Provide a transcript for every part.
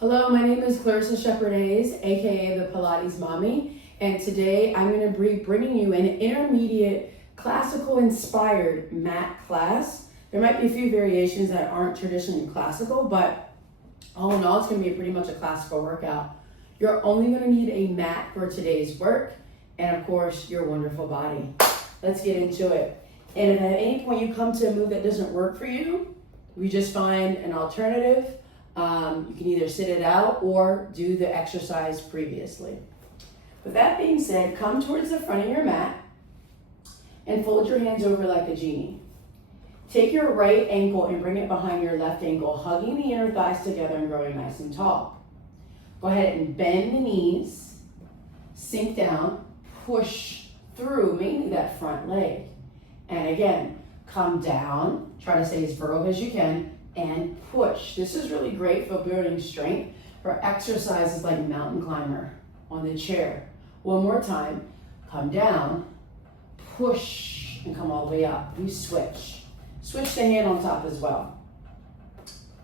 Hello, my name is Clarissa Shepherd-Hayes, aka the Pilates Mommy, and today I'm going to be bringing you an intermediate classical inspired mat class. There might be a few variations that aren't traditionally classical, but all in all, it's going to be pretty much a classical workout. You're only going to need a mat for today's work, and of course, your wonderful body. Let's get into it. And if at any point you come to a move that doesn't work for you, we just find an alternative. You can either sit it out or do the exercise previously. With that being said, come towards the front of your mat and fold your hands over like a genie. Take your right ankle and bring it behind your left ankle, hugging the inner thighs together and growing nice and tall. Go ahead and bend the knees, sink down, push through mainly that front leg. And again, come down, try to stay as vertical as you can, and push. This is really great for building strength for exercises like mountain climber on the chair. One more time, come down, push, and come all the way up. We switch. Switch the hand on top as well.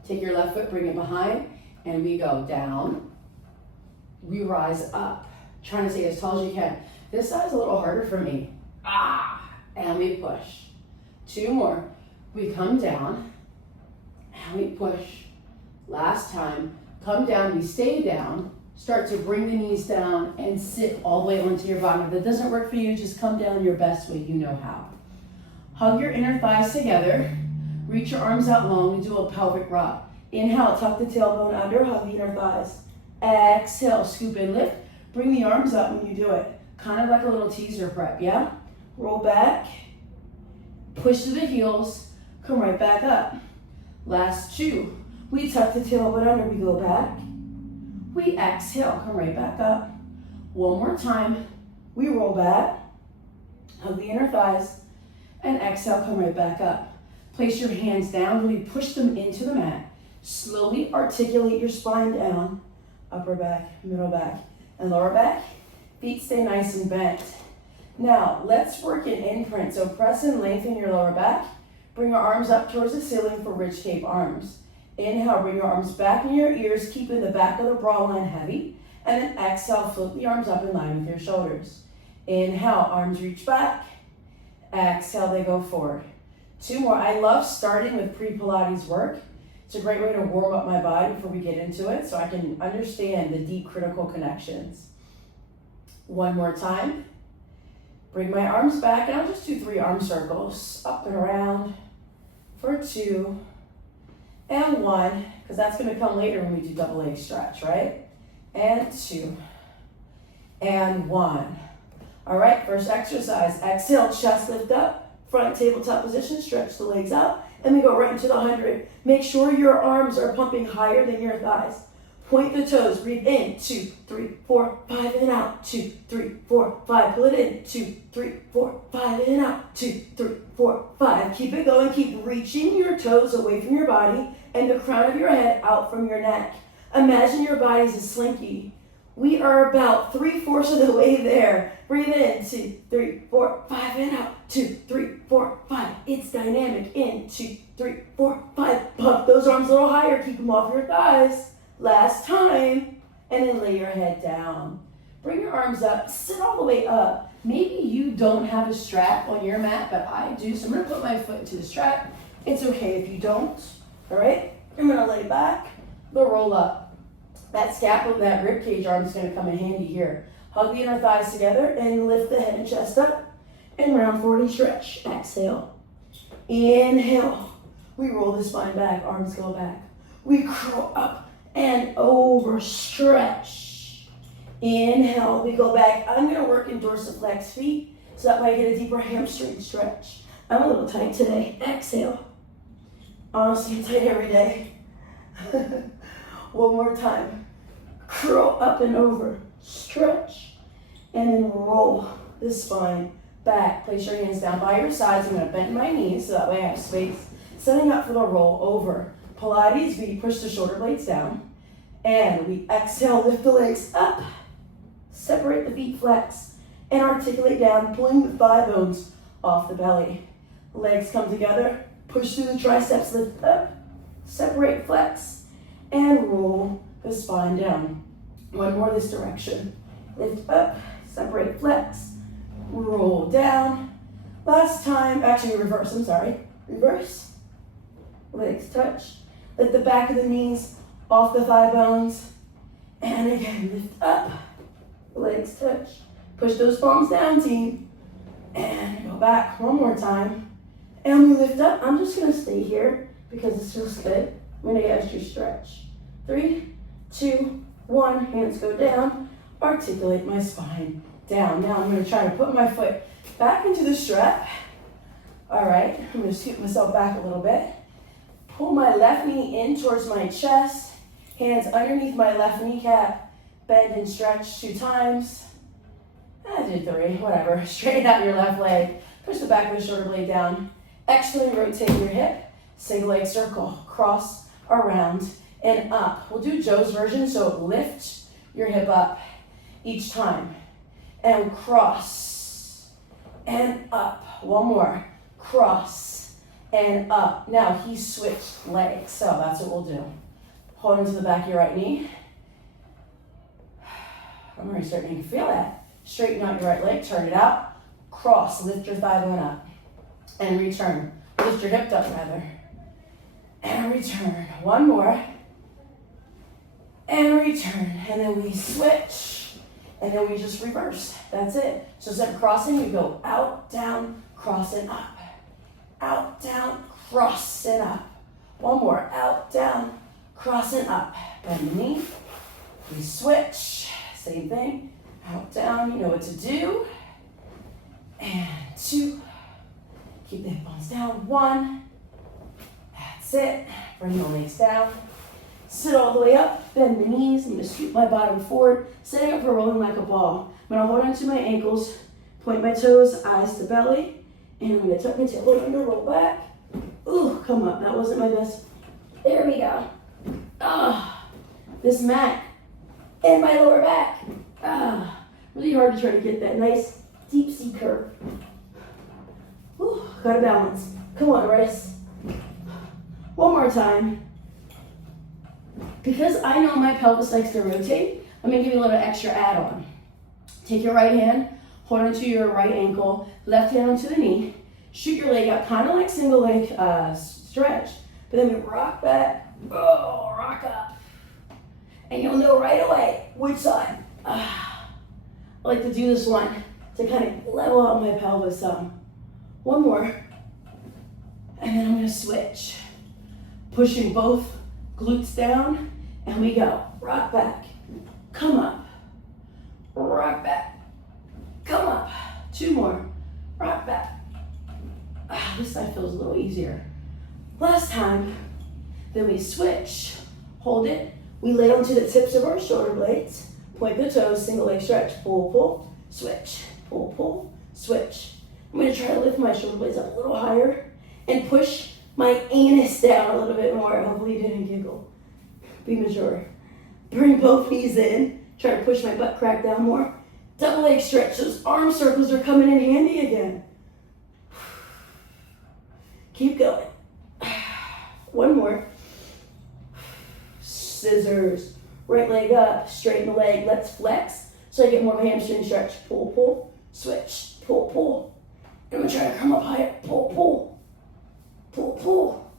Take your left foot, bring it behind, and we go down. We rise up, trying to stay as tall as you can. This side's a little harder for me. And we push. Two more. We come down, and we push. Last time, come down, we stay down, start to bring the knees down and sit all the way onto your bottom. If that doesn't work for you, just come down your best way you know how. Hug your inner thighs together, reach your arms out long and do a pelvic rock. Inhale, tuck the tailbone under, hug the inner thighs. Exhale, scoop and lift. Bring the arms up when you do it. Kind of like a little teaser prep, yeah? Roll back, push to the heels, come right back up. Last two. We tuck the tailbone under, we go back. We exhale, come right back up. One more time. We roll back, hug the inner thighs, and exhale, come right back up. Place your hands down, really push them into the mat. Slowly articulate your spine down. Upper back, middle back, and lower back. Feet stay nice and bent. Now, let's work an imprint. So press and lengthen your lower back. Bring your arms up towards the ceiling for rich cape arms. Inhale, bring your arms back in your ears, keeping the back of the bra line heavy. And then exhale, float the arms up in line with your shoulders. Inhale, arms reach back. Exhale, they go forward. Two more. I love starting with pre-Pilates work. It's a great way to warm up my body before we get into it so I can understand the deep critical connections. One more time. Bring my arms back, and I'll just do 3 arm circles, up and around, for 2, and 1, because that's going to come later when we do double leg stretch, right? And 2, and 1. All right, first exercise. Exhale, chest lift up, front tabletop position, stretch the legs out, and we go right into the 100. Make sure your arms are pumping higher than your thighs. Point the toes, breathe in, 2, 3, 4, 5, and out, 2, 3, 4, 5, pull it in, 2, 3, 4, 5, and out, 2, 3, 4, 5. Keep it going, keep reaching your toes away from your body and the crown of your head out from your neck. Imagine your body's a slinky. We are about 3/4 of the way there. Breathe in, 2, 3, 4, 5, and out, 2, 3, 4, 5. It's dynamic, in, 2, 3, 4, 5. Pump those arms a little higher, keep them off your thighs. Last time, and then lay your head down. Bring your arms up, sit all the way up. Maybe you don't have a strap on your mat, but I do, so I'm gonna put my foot into the strap. It's okay if you don't, all right? I'm gonna lay back, the roll up. That scapula, that rib cage arm is gonna come in handy here. Hug the inner thighs together and lift the head and chest up and round forward and stretch. Exhale. Inhale. We roll the spine back, arms go back. We curl up and over, stretch. Inhale, we go back. I'm gonna work in dorsiflex feet, so that way I get a deeper hamstring stretch. I'm a little tight today. Exhale. Honestly, I'm tight every day. One more time. Curl up and over, stretch, and then roll the spine back. Place your hands down by your sides. I'm gonna bend my knees, so that way I have space. Setting up for the roll over. Pilates, we push the shoulder blades down, and we exhale, lift the legs up, separate the feet, flex, and articulate down, pulling the thigh bones off the belly. Legs come together, push through the triceps, lift up, separate, flex, and roll the spine down. One more this direction. Lift up, separate, flex, roll down. Last time, actually reverse, I'm sorry. Reverse, legs touch. Lift the back of the knees off the thigh bones. And again, lift up, legs touch. Push those palms down, team. And go back one more time. And we lift up. I'm just gonna stay here because this feels good. I'm gonna get extra stretch. 3, 2, 1, hands go down. Articulate my spine down. Now I'm gonna try to put my foot back into the strap. All right, I'm gonna scoot myself back a little bit. Pull my left knee in towards my chest. Hands underneath my left kneecap. Bend and stretch 2 times. I did 3, whatever. Straighten out your left leg. Push the back of the shoulder blade down. Externally rotate your hip. Single leg circle. Cross, around, and up. We'll do Joe's version, so lift your hip up each time. And cross, and up. One more. Cross, and up. Now he switched legs, so that's what we'll do. Hold into the back of your right knee. I'm already starting to feel that. Straighten out your right leg, turn it out. Cross, lift your thigh bone up. And return. Lift your hip up rather. And return. One more. And return. And then we switch. And then we just reverse. That's it. So instead of crossing, we go out, down, cross, and up. Out, down, cross, and up. One more. Out, down, cross, and up. Bend the knee. We switch. Same thing. Out, down, you know what to do. And 2. Keep the hip bones down. 1. That's it. Bring the legs down. Sit all the way up. Bend the knees. I'm going to scoop my bottom forward. Setting up for rolling like a ball. I'm going to hold on to my ankles. Point my toes, eyes to belly. And I'm going to tuck my tail under, roll back. Ooh, come up. That wasn't my best. There we go. This mat and my lower back. Really hard to try to get that nice deep C curve. Ooh, gotta balance. Come on, wrists. One more time. Because I know my pelvis likes to rotate, I'm gonna give you a little extra add-on. Take your right hand, hold onto your right ankle, left hand onto the knee, shoot your leg out, kind of like single leg stretch, but then we rock back, rock up. And you'll know right away which side. I like to do this one to kind of level out my pelvis some. One more. And then I'm gonna switch. Pushing both glutes down, and we go. Rock back, come up. Rock back, come up. 2 more. Rock back. This side feels a little easier. Last time. Then we switch. Hold it. We lay onto the tips of our shoulder blades. Point the toes, single leg stretch. Pull, pull, switch. Pull, pull, switch. I'm going to try to lift my shoulder blades up a little higher and push my anus down a little bit more. Hopefully you didn't giggle. Be mature. Bring both knees in. Try to push my butt crack down more. Double leg stretch. Those arm circles are coming in handy again. Keep going. One more. Scissors. Right leg up. Straighten the leg. Let's flex. So I get more of a hamstring stretch. Pull, pull. Switch. Pull, pull. And I'm going to try to come up higher. Pull, pull. Pull, pull.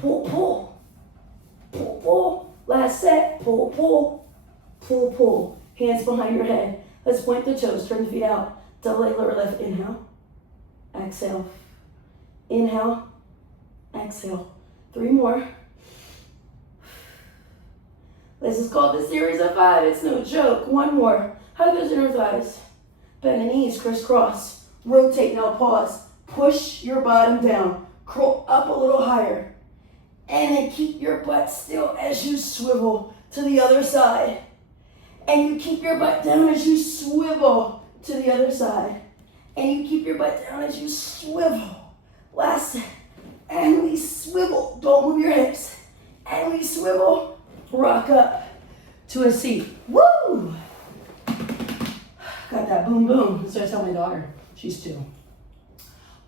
Pull, pull. Pull, pull. Last set. Pull, pull. Pull, pull. Hands behind your head. Let's point the toes. Turn the feet out. Double leg, lower left. Inhale. Exhale. Inhale. Exhale. 3 more. This is called the series of 5. It's no joke. 1 more. Hug those inner thighs. Bend the knees. Crisscross. Rotate. Now pause. Push your bottom down. Curl up a little higher. And then keep your butt still as you swivel to the other side. And you keep your butt down as you swivel to the other side. And you keep your butt down as you swivel. Last set. And we swivel. Don't move your hips. And we swivel. Rock up to a seat. Woo! Got that boom boom. That's what I tell my daughter. She's 2.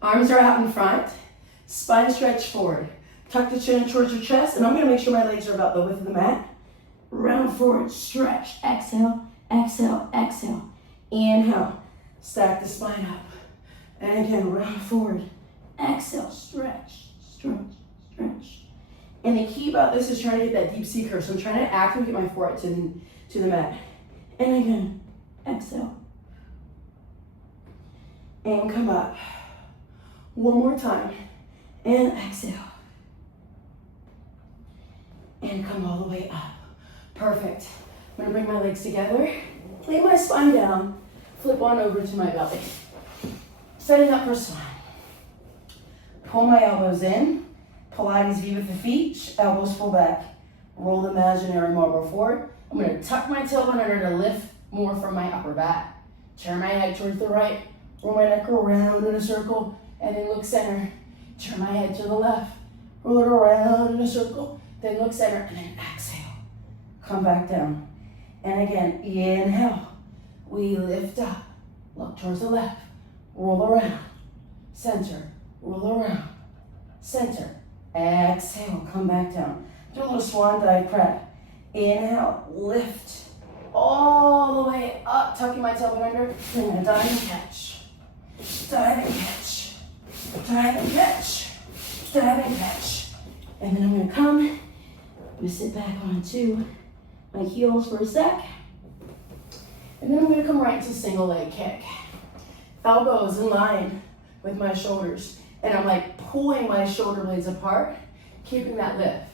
Arms are out in front. Spine stretch forward. Tuck the chin towards your chest. And I'm going to make sure my legs are about the width of the mat. round forward, stretch, exhale, exhale, exhale. Inhale, stack the spine up. And again, round forward, exhale, stretch, stretch, stretch. And the key about this is trying to get that deep sea curve. So I'm trying to actively get my forehead to the mat. And again, exhale. And come up. One more time. And exhale. And come all the way up. Perfect. I'm gonna bring my legs together, lay my spine down, flip on over to my belly. Setting up for swan. Pull my elbows in, Pilates V with the feet, elbows pull back. Roll the imaginary marble forward. I'm gonna tuck my tailbone under to lift more from my upper back. Turn my head towards the right, roll my neck around in a circle, and then look center. Turn my head to the left, roll it around in a circle, then look center, and then exhale. Come back down. And again, inhale. We lift up, look towards the left, roll around, center, roll around, center. Exhale, come back down. Do a little swan dive prep. Inhale, lift all the way up, tucking my tailbone under. Then a dive and catch. Dive and catch. Dive and catch. Dive and catch. And then I'm gonna come, sit back onto my heels for a sec. And then I'm gonna come right to single leg kick. Elbows in line with my shoulders. And I'm like pulling my shoulder blades apart, keeping that lift.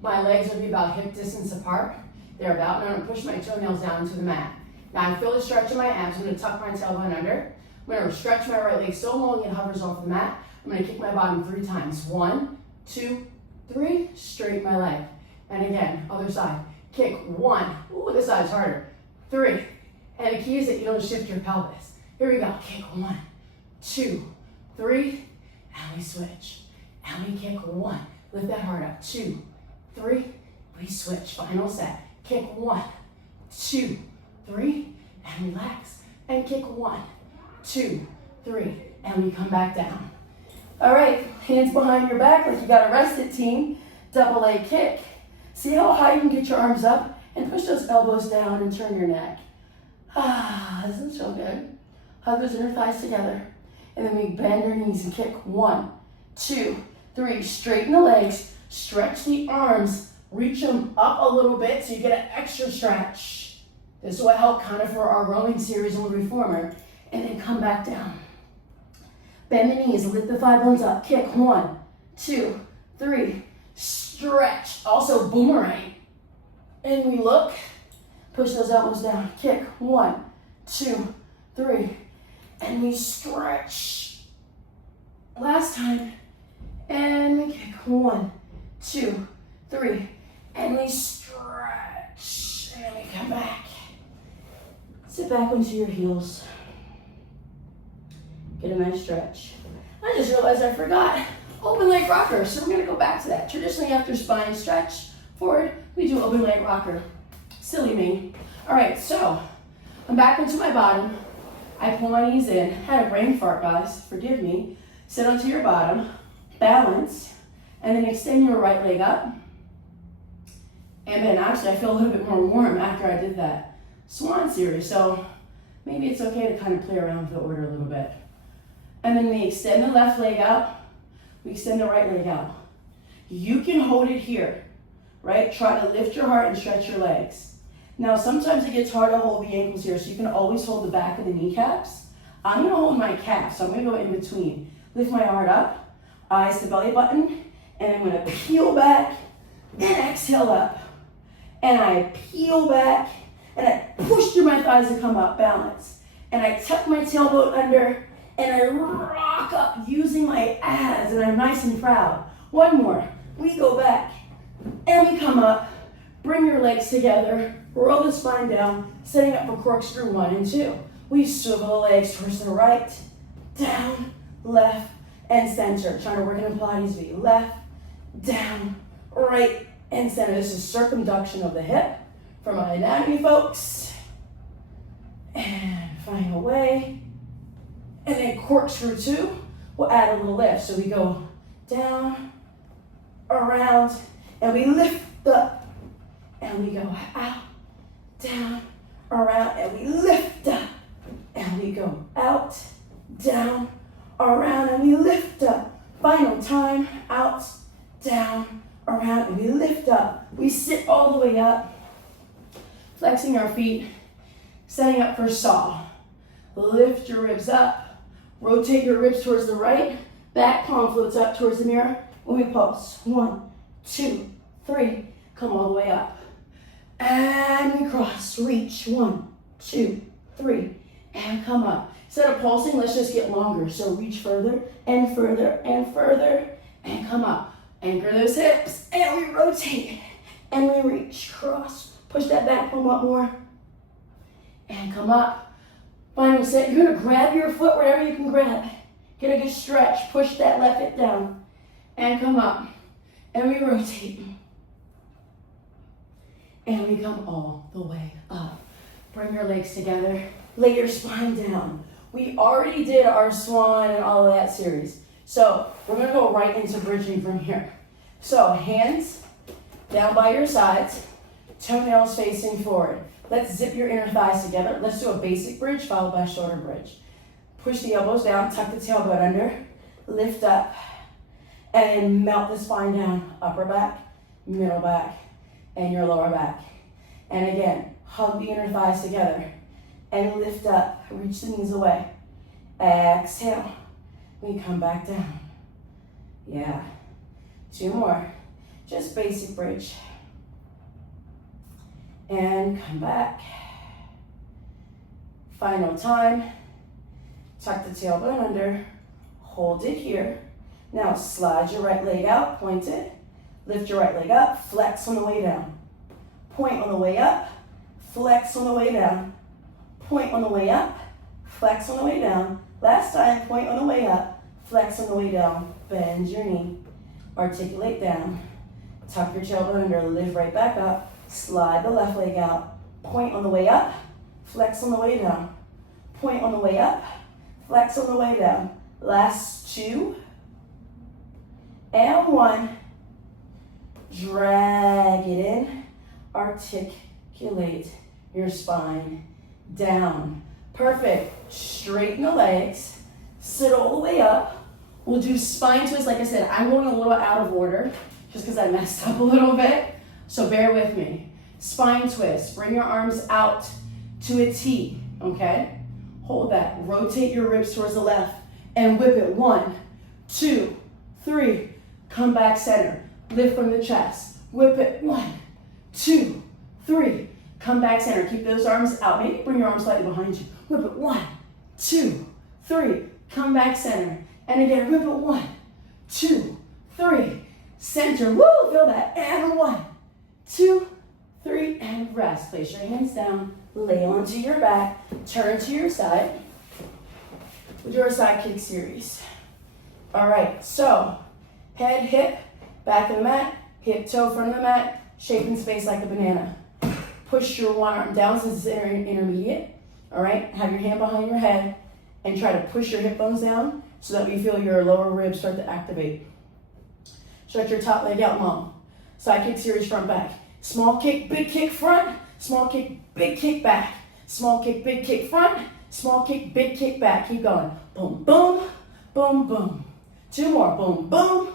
My legs will be about hip distance apart. They're about, and I'm gonna push my toenails down into the mat. Now I feel the stretch in my abs. I'm gonna tuck my tailbone under. I'm gonna stretch my right leg so long it hovers off the mat. I'm gonna kick my bottom 3 times. 1, 2, 3, straighten my leg. And again, other side. Kick 1, ooh, this side's harder. 3, and the key is that you don't shift your pelvis. Here we go, kick 1, 2, 3, and we switch. And we kick 1, lift that heart up. 2, 3, we switch. Final set. Kick 1, 2, 3, and relax. And kick 1, 2, 3, and we come back down. All right, hands behind your back like you got a rested team. Double leg kick. See how high you can get your arms up and push those elbows down and turn your neck. Ah, isn't it so good? Hug those inner thighs together. And then we bend our knees and kick 1, 2, 3. Straighten the legs, stretch the arms, reach them up a little bit so you get an extra stretch. This will help kind of for our rowing series on the reformer. And then come back down. Bend the knees, lift the thigh bones up. Kick 1, 2, 3. Stretch, also boomerang. And we look, push those elbows down. Kick 1, 2, 3. And we stretch. Last time. And we kick 1, 2, 3. And we stretch. And then we come back. Sit back onto your heels. Get a nice stretch. I just realized I forgot. Open leg rocker. So we're gonna go back to that. Traditionally after spine stretch forward, we do open leg rocker. Silly me. All right, so I'm back into my bottom. I pull my knees in. Had a brain fart, guys. Forgive me. Sit onto your bottom, balance, and then extend your right leg up. And then actually, I feel a little bit more warm after I did that swan series. So maybe it's okay to kind of play around with the order a little bit. And then we extend the left leg out. We extend the right leg out. You can hold it here, right? Try to lift your heart and stretch your legs. Now, sometimes it gets hard to hold the ankles here, so you can always hold the back of the kneecaps. I'm gonna hold my calf, so I'm gonna go in between. Lift my heart up, eyes to belly button, and I'm gonna peel back and exhale up. And I peel back, and I push through my thighs to come up, balance. And I tuck my tailbone under, and I rock up using my abs, and I'm nice and proud. One more. We go back, and we come up. Bring your legs together, roll the spine down, setting up for corkscrew 1 and 2. We swivel the legs towards the right, down, left, and center. Trying to work in a Pilates V. Left, down, right, and center. This is circumduction of the hip for my anatomy folks. And final way. And then corkscrew 2, we'll add a little lift. So we go down, around, and we lift up. and we go out, down, around, and we lift up, and we go out, down, around, and we lift up. Final time, out, down, around, and we lift up. We sit all the way up, flexing our feet, setting up for saw. Lift your ribs up, rotate your ribs towards the right, back palm floats up towards the mirror. When we pulse, 1, 2, 3, come all the way up. And we cross, reach, 1, 2, 3, and come up. Instead of pulsing, let's just get longer. So reach further and further and further, and come up. Anchor those hips, and we rotate, and we reach, cross, push that back palm up more, and come up. Final set, you're gonna grab your foot wherever you can grab. Get a good stretch, push that left hip down, and come up, and we rotate, and we come all the way up. Bring your legs together, lay your spine down. We already did our swan and all of that series. So we're gonna go right into bridging from here. So hands down by your sides, toenails facing forward. Let's zip your inner thighs together. Let's do a basic bridge followed by a shoulder bridge. Push the elbows down, tuck the tailbone under, lift up, and then melt the spine down, upper back, middle back, and your lower back. And again, hug the inner thighs together and lift up, reach the knees away. Exhale, we come back down. Yeah, 2 more, just basic bridge. And come back. Final time, tuck the tailbone under, hold it here. Now slide your right leg out, point it, lift your right leg up, flex on the way down. Point on the way up, flex on the way down. Point on the way up, flex on the way down. Last time, point on the way up, flex on the way down. Bend your knee, articulate down, tuck your tailbone under, lift right back up, slide the left leg out, point on the way up, flex on the way down. Point on the way up, flex on the way down. Last 2, and 1. Drag it in, articulate your spine down. Perfect. Straighten the legs, sit all the way up. We'll do spine twists. Like I said, I'm going a little out of order just because I messed up a little bit, so bear with me. Spine twist, bring your arms out to a T, okay? Hold that, rotate your ribs towards the left and whip it. 1, 2, 3, come back center, lift from the chest, whip it. 1, 2, 3, come back center, keep those arms out, maybe bring your arms slightly behind you, whip it. 1, 2, 3, come back center, and again, whip it. 1, 2, 3, center, woo, feel that, and 1, 2, 3, and rest. Place your hands down, lay onto your back, turn to your side. We'll do our side kick series. All right, so head, hip, back of the mat, hip, toe, front of the mat, shape in space like a banana. Push your one arm down since it's intermediate. All right, have your hand behind your head and try to push your hip bones down so that we feel your lower ribs start to activate. Stretch your top leg out long. Side kick series, front, back. Small kick, big kick front, small kick, big kick back. Small kick, big kick front, small kick, big kick back. Keep going. Boom, boom, boom, boom. 2 more. Boom, boom,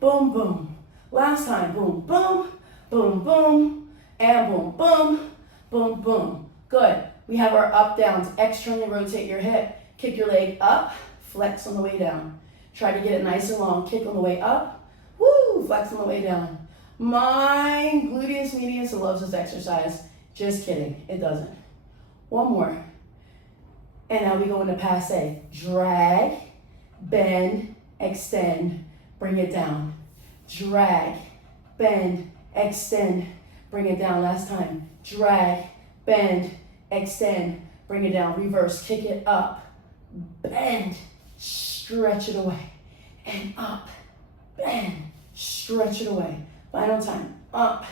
boom, boom. Last time. Boom, boom, boom, boom, and boom, boom, boom, boom. Good. We have our up downs. Externally rotate your hip. Kick your leg up, flex on the way down. Try to get it nice and long. Kick on the way up, woo, flex on the way down. My gluteus medius loves this exercise. Just kidding, it doesn't. 1 more. And now we go into passe. Drag, bend, extend, bring it down. Drag, bend, extend, bring it down. Last time. Drag, bend, extend, bring it down. Reverse, kick it up, bend, stretch it away, and up, bend, stretch it away. Final time. Up,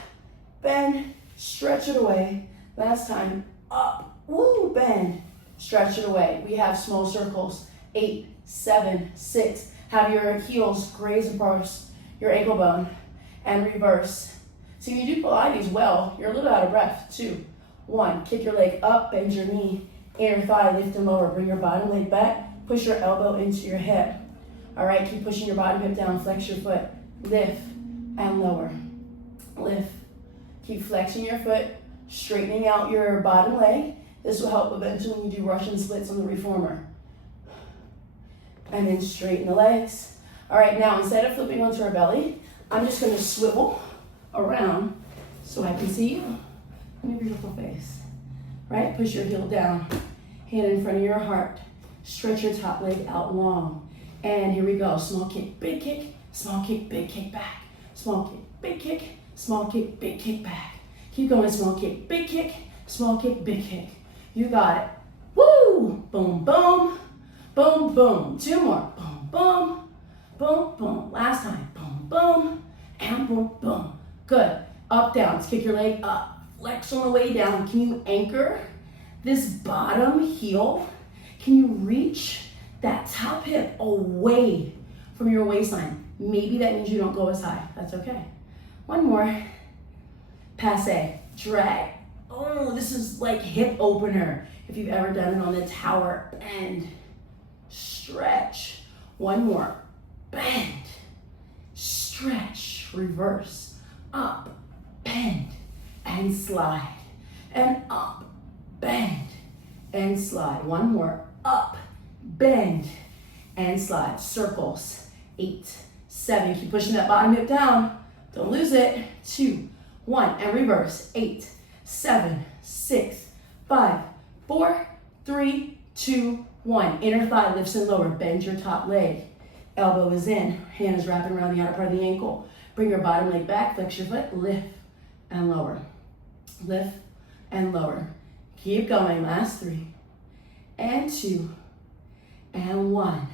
bend, stretch it away. Last time. Up, woo, bend, stretch it away. We have small circles. 8, 7, 6. Have your heels graze across your ankle bone and reverse. So when you do Pilates well, you're a little out of breath. 2, 1, kick your leg up, bend your knee, inner thigh, lift and lower. Bring your bottom leg back, push your elbow into your hip. All right, keep pushing your bottom hip down, flex your foot, lift and lower, lift. Keep flexing your foot, straightening out your bottom leg. This will help eventually when you do Russian splits on the reformer. And then straighten the legs. All right, now instead of flipping onto our belly, I'm just gonna swivel around so I can see you in your beautiful face. Right, push your heel down, hand in front of your heart. Stretch your top leg out long. And here we go, small kick, big kick, small kick, big kick back. Small kick, big kick, small kick, big kick back. Keep going, small kick, big kick, small kick, big kick. You got it. Woo! Boom, boom, boom, boom. 2 more. Boom, boom, boom, boom. Last time. Boom, boom, and boom, boom. Good. Up, down. Let's kick your leg up. Flex on the way down. Can you anchor this bottom heel? Can you reach that top hip away from your waistline? Maybe that means you don't go as high. That's okay. 1 more. Passe. Drag. Oh, this is like hip opener. If you've ever done it on the tower, bend, stretch. 1 more. Bend, stretch, reverse, up, bend, and slide. And up, bend, and slide. 1 more. Up, bend, and slide. Circles. 8, 7. Keep pushing that bottom hip down. Don't lose it. 2, 1. And reverse. 8, 7, 6, 5, 4, 3, 2, 1. Inner thigh lifts and lower. Bend your top leg. Elbow is in. Hand is wrapping around the outer part of the ankle. Bring your bottom leg back. Flex your foot. Lift and lower. Lift and lower. Keep going. Last 3 and 2 and 1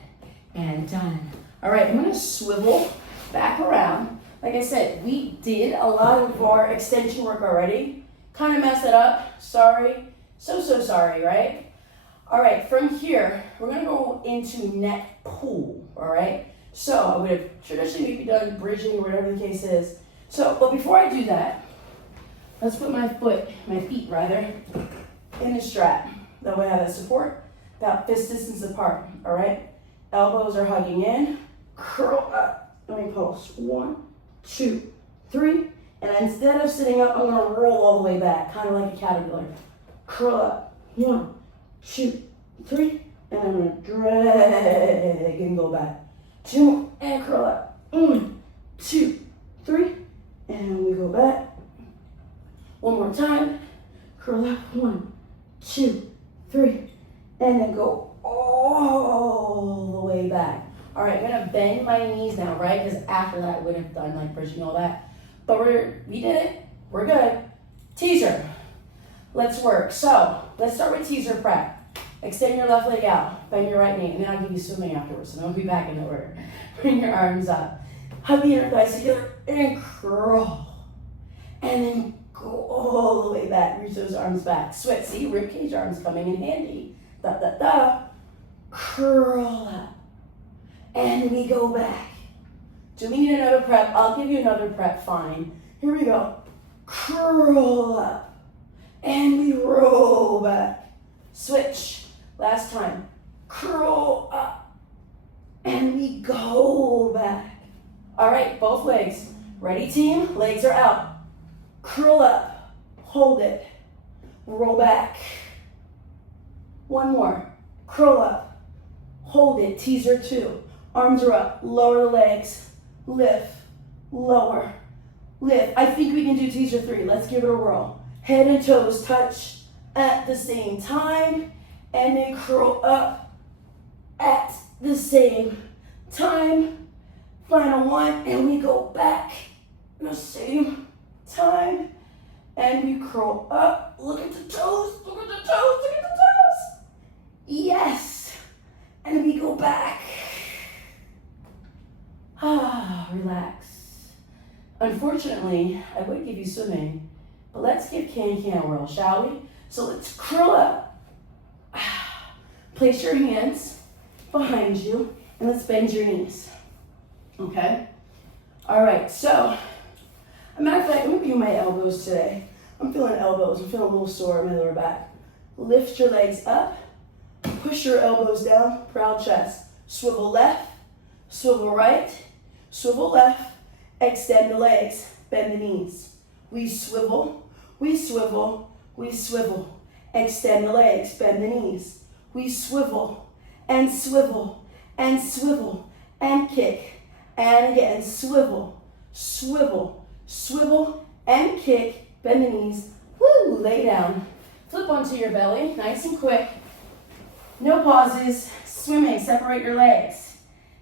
and done. All right, I'm going to swivel back around. Like I said, we did a lot of our extension work already. Kind of messed it up. Sorry. So sorry, right? All right, from here, we're going to go into neck pull, all right? So I would have traditionally maybe done bridging or whatever the case is. So, but before I do that, let's put my feet rather, in the strap. That way I have that support, about fist distance apart, all right? Elbows are hugging in, curl up. Let me pulse. 1, 2, 3. And instead of sitting up, I'm gonna roll all the way back, kind of like a caterpillar. Curl up. 1, 2, 3. And I'm gonna drag and go back. 2 more, and curl up. 1, 2, 3. And we go back. 1 more time. Curl up. 1, 2, 3. And then go all the way back. All right, I'm gonna bend my knees now, right? Because after that, I would have done like bridging all that. But we did it. We're good. Teaser. Let's work. So let's start with teaser prep. Extend your left leg out. Bend your right knee. And then I'll give you swimming afterwards. So don't be back in the order. Bring your arms up. Hug the inner thighs together and curl. And then go all the way back. Reach those arms back. Switch. See, ribcage arms coming in handy. Da, da, da. Curl up. And we go back. Do we need another prep? I'll give you another prep, fine. Here we go. Curl up. And we roll back. Switch. Last time. Curl up. And we go back. All right, both legs. Ready, team? Legs are out. Curl up. Hold it. Roll back. 1 more. Curl up. Hold it. Teaser 2. Arms are up. Lower the legs. Lift, lower, lift. I think we can do teaser 3. Let's give it a whirl. Head and toes touch at the same time, and then curl up at the same time. Final 1, and we go back the same time, and we curl up. Look at the toes, look at the toes, look at the toes. Yes, and we go back. Relax. Unfortunately, I would give you swimming, but let's give can-can a whirl, shall we? So let's curl up. Place your hands behind you, and let's bend your knees. Okay? All right, so a matter of fact, I'm gonna do my elbows today. I'm feeling elbows. I'm feeling a little sore in my lower back. Lift your legs up. Push your elbows down. Proud chest. Swivel left. Swivel right. Swivel left. Extend the legs. Bend the knees. We swivel. We swivel. We swivel. Extend the legs. Bend the knees. We swivel and swivel and swivel and kick. And again, swivel, swivel, swivel and kick. Bend the knees. Woo, lay down. Flip onto your belly, nice and quick. No pauses. Swimming, separate your legs.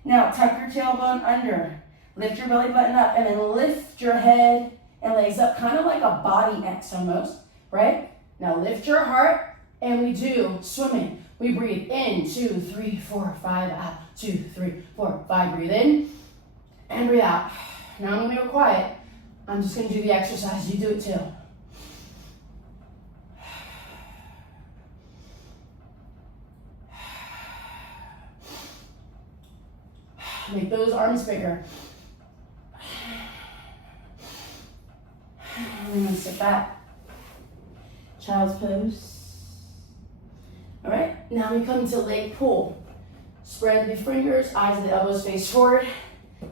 Now tuck your tailbone under. Lift your belly button up and then lift your head and legs up, kind of like a body X almost, right? Now lift your heart and we do swimming. We breathe in, 2, 3, 4, 5, out. 2, 3, 4, 5, breathe in and breathe out. Now I'm gonna go quiet. I'm just gonna do the exercise, you do it too. Make those arms bigger. I'm gonna sit back. Child's pose. All right, now we come to leg pull. Spread the fingers, eyes and the elbows face forward.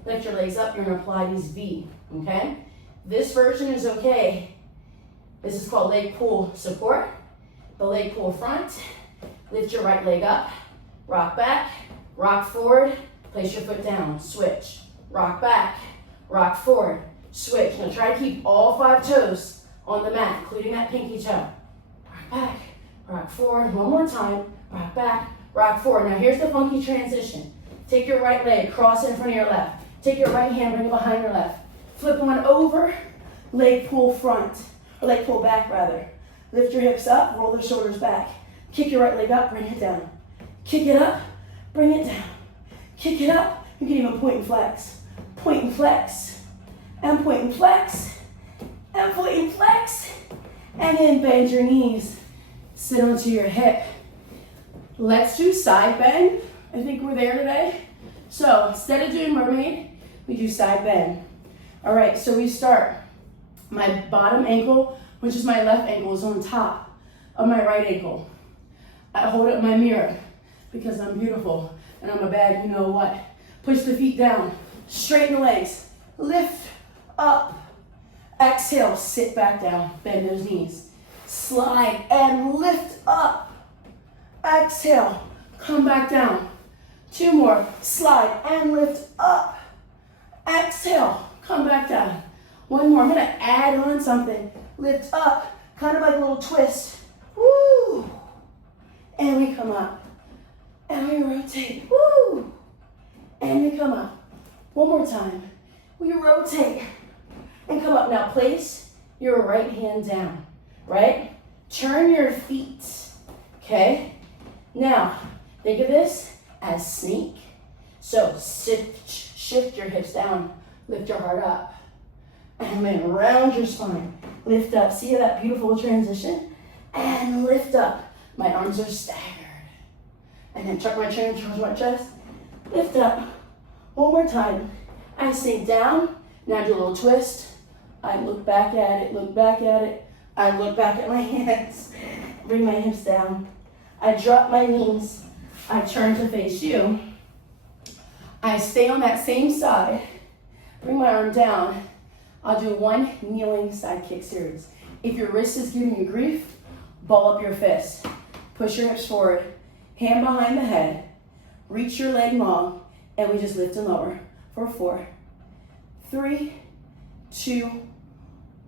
Lift your legs up, you're gonna apply these V, okay? This version is okay. This is called leg pull support. The leg pull front. Lift your right leg up, rock back, rock forward, place your foot down, switch. Rock back, rock forward, switch. Now try to keep all 5 toes on the mat, including that pinky toe. Rock back, rock forward, one more time, rock back, rock forward. Now here's the funky transition. Take your right leg, cross it in front of your left. Take your right hand, bring it behind your left. Flip one over, leg pull front, or leg pull back rather. Lift your hips up, roll the shoulders back. Kick your right leg up, bring it down. Kick it up, bring it down. Kick it up, you can even point and flex. Point and flex, and point and flex, and point and flex. And then bend your knees. Sit onto your hip. Let's do side bend. I think we're there today. So instead of doing mermaid, we do side bend. All right, so we start. My bottom ankle, which is my left ankle, is on top of my right ankle. I hold up my mirror because I'm beautiful and I'm a bad you know what. Push the feet down, straighten the legs, lift up. Exhale, sit back down, bend those knees. Slide and lift up. Exhale, come back down. 2 more, slide and lift up. Exhale, come back down. 1 more, I'm gonna add on something. Lift up, kind of like a little twist. Woo! And we come up. And we rotate, woo! And we come up. 1 more time. We rotate and come up. Now place your right hand down, right? Turn your feet, okay? Now, think of this as snake. So shift your hips down, lift your heart up, and then round your spine. Lift up, see that beautiful transition? And lift up. My arms are staggered. And then tuck my chin towards my chest. Lift up. 1 more time. I sink down. Now do a little twist. I look back at it, look back at it. I look back at my hands. Bring my hips down. I drop my knees. I turn to face you. I stay on that same side. Bring my arm down. I'll do 1 kneeling side kick series. If your wrist is giving you grief, ball up your fist. Push your hips forward. Hand behind the head. Reach your leg long. And we just lift and lower for 4, 3, 2,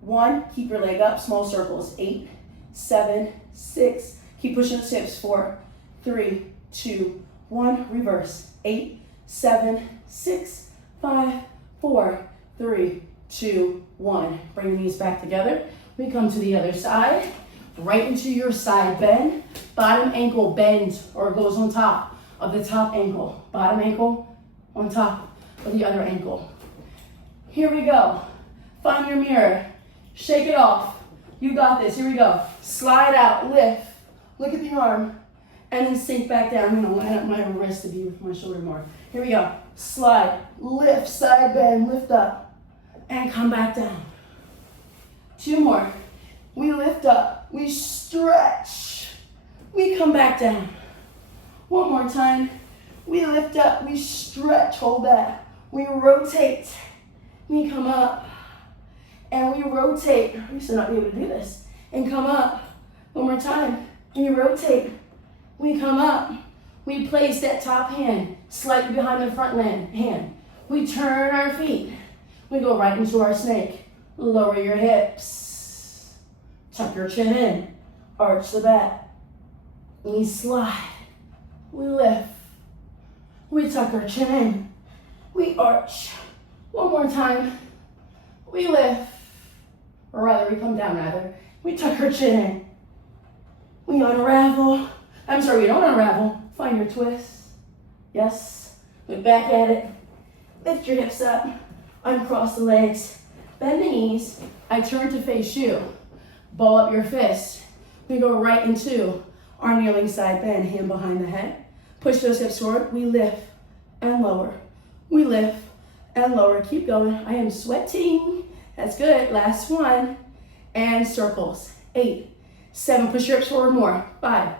1. Keep your leg up. Small circles. 8, 7, 6. Keep pushing those hips. 4, 3, 2, 1. Reverse. 8, 7, 6, 5, 4, 3, 2, 1. Bring the knees back together. We come to the other side. Right into your side bend. Bottom ankle bends or goes on top of the top ankle. Bottom ankle on top of the other ankle. Here we go. Find your mirror. Shake it off. You got this. Here we go. Slide out, lift. Look at the arm. And then sink back down. I'm going to line up my wrist to be with my shoulder more. Here we go. Slide, lift, side bend, lift up. And come back down. 2 more. We lift up, we stretch, we come back down. 1 more time. We lift up, we stretch, hold that. We rotate, we come up, and we rotate. I used to not be able to do this. And come up. 1 more time. We rotate, we come up. We place that top hand slightly behind the front hand. We turn our feet. We go right into our snake. Lower your hips. Tuck your chin in. Arch the back. We slide. We lift. We tuck our chin in. We arch. 1 more time. We lift. Or rather, we come down rather. We tuck our chin in. We unravel. I'm sorry, we don't unravel. Find your twist. Yes. Look back at it. Lift your hips up. Uncross the legs. Bend the knees. I turn to face you. Ball up your fist. We go right into our kneeling side bend. Hand behind the head. Push those hips forward. We lift and lower. We lift and lower. Keep going. I am sweating. That's good. Last one. And circles. 8, 7. Push your hips forward more. 5,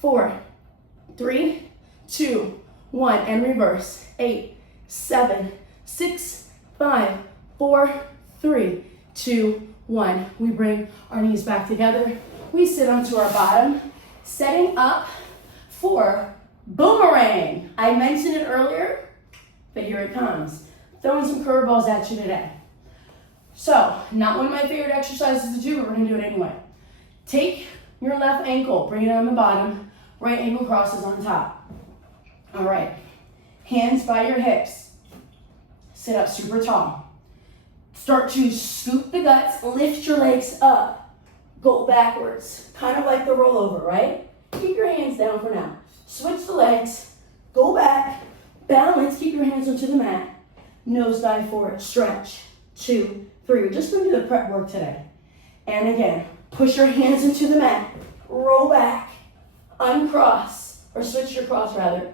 4, 3, 2, 1. And reverse. 8, 7, 6, 5, 4, 3, 2, 1. We bring our knees back together. We sit onto our bottom, setting up for boomerang. I mentioned it earlier, but here it comes. Throwing some curveballs at you today. So, not one of my favorite exercises to do, but we're gonna do it anyway. Take your left ankle, bring it on the bottom, right ankle crosses on top. All right, hands by your hips. Sit up super tall. Start to scoop the guts, lift your legs up, go backwards, kind of like the rollover, right? Keep your hands down for now. Switch the legs, go back, balance, keep your hands onto the mat, nose dive forward, stretch, 2, 3. We're just gonna do the prep work today. And again, push your hands into the mat, roll back, uncross, or switch your cross rather.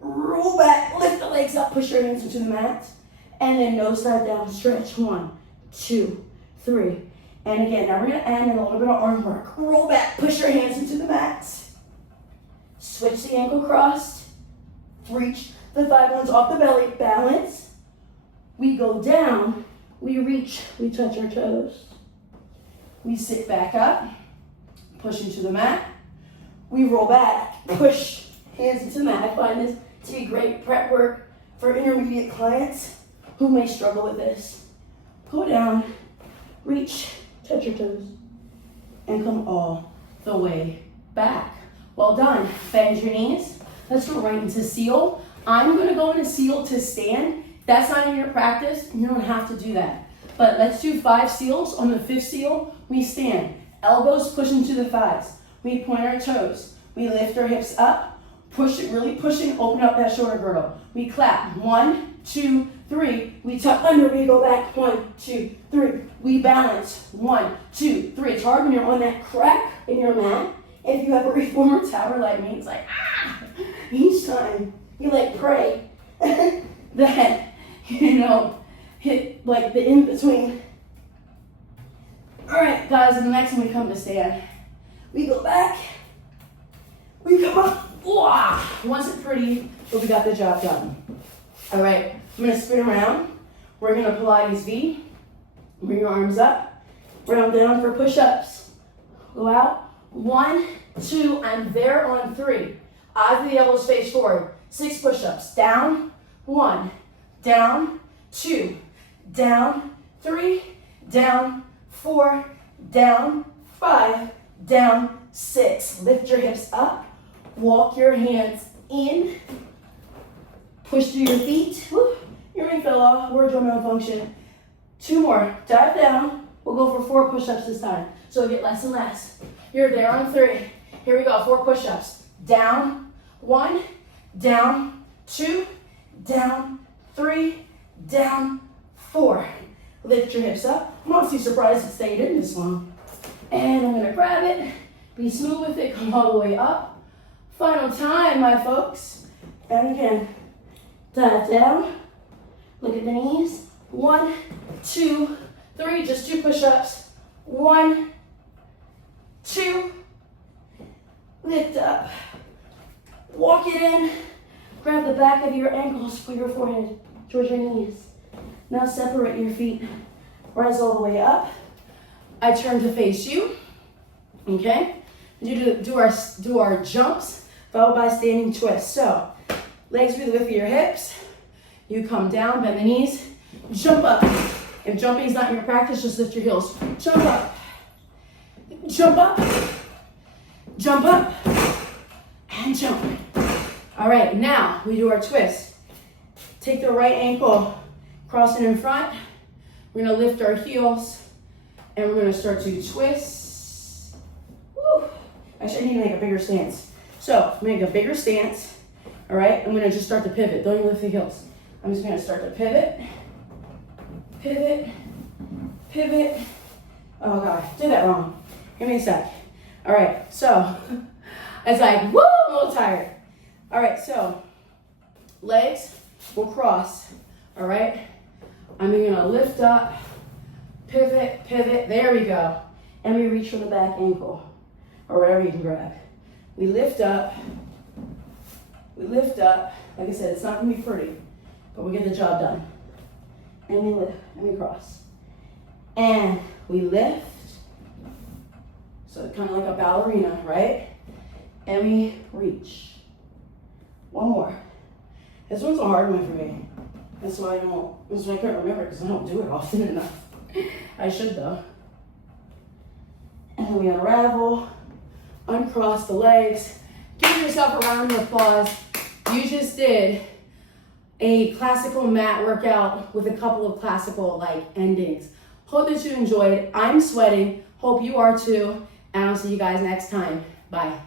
Roll back, lift the legs up, push your hands into the mat, and then nose dive down, stretch. 1, 2, 3. And again, now we're gonna end in a little bit of arm work. Roll back, push your hands into the mat. Switch the ankle crossed, reach the thigh bones off the belly, balance. We go down, we reach, we touch our toes. We sit back up, push into the mat. We roll back, push hands into the mat. I find this to be great prep work for intermediate clients who may struggle with this. Go down, reach, touch your toes, and come all the way back. Well done. Bend your knees. Let's go right into seal. I'm gonna go into seal to stand. That's not in your practice. You don't have to do that. But let's do 5 seals. On the 5th seal, we stand. Elbows push into the thighs. We point our toes. We lift our hips up. Push it, really pushing, open up that shoulder girdle. We clap. 1, 2, 3. We tuck under, we go back. 1, 2, 3. We balance. 1, 2, 3. It's hard when you're on that crack in your mat. If you have a reformer tower like me, it's like, ah! Each time you like pray that, hit like the in-between. All right, guys, and the next one we come to stand. We go back, we come up. Wow. Wasn't pretty, but we got the job done. All right, I'm gonna spin around. We're gonna Pilates V. Bring your arms up, round down for push-ups. Go out. 1, 2, I'm there on 3. Eyes of the elbows face forward. 6 push-ups. Down, 1, down, 2, down, 3, down, 4, down, 5, down, 6. Lift your hips up. Walk your hands in. Push through your feet. Woo. Your ring fell off. Wardrobe malfunction. 2 more. Dive down. We'll go for 4 push-ups this time. So we get less and less. You're there on 3. Here we go. 4 push-ups. Down. 1. Down. 2. Down. 3. Down. 4. Lift your hips up. I'm honestly surprised it stayed in this long. And I'm going to grab it. Be smooth with it. Come all the way up. Final time, my folks. And again, dive down. Look at the knees. 1, 2, 3. Just 2 push-ups. 1, 2, lift up, walk it in, grab the back of your ankles for your forehead towards your knees. Now separate your feet, rise all the way up. I turn to face you, okay? Do our jumps, followed by standing twist. So, legs through the width of your hips. You come down, bend the knees, jump up. If jumping is not your practice, just lift your heels. Jump up, jump up, jump up, and jump. All right, now we do our twist. Take the right ankle, cross it in front. We're gonna lift our heels, and we're gonna start to twist. Woo. Actually, I need to make a bigger stance. So, make a bigger stance. All right, I'm gonna just start to pivot. Don't even lift the heels. I'm just gonna start to pivot, pivot, pivot. Oh God, did that wrong. Give me a sec. All right, so it's like, woo, I'm a little tired. All right, so legs will cross, all right? I'm gonna lift up, pivot, pivot, there we go. And we reach for the back ankle, or whatever you can grab. We lift up, like I said, it's not gonna be pretty, but we get the job done. And we lift, and we cross. And we lift, so kind of like a ballerina, right? And we reach. One more. This one's a hard one for me. That's why I can't remember, because I don't do it often enough. I should though. And then we unravel, uncross the legs. Give yourself a round of applause. You just did a classical mat workout with a couple of classical endings. Hope that you enjoyed. I'm sweating. Hope you are too. And I'll see you guys next time. Bye.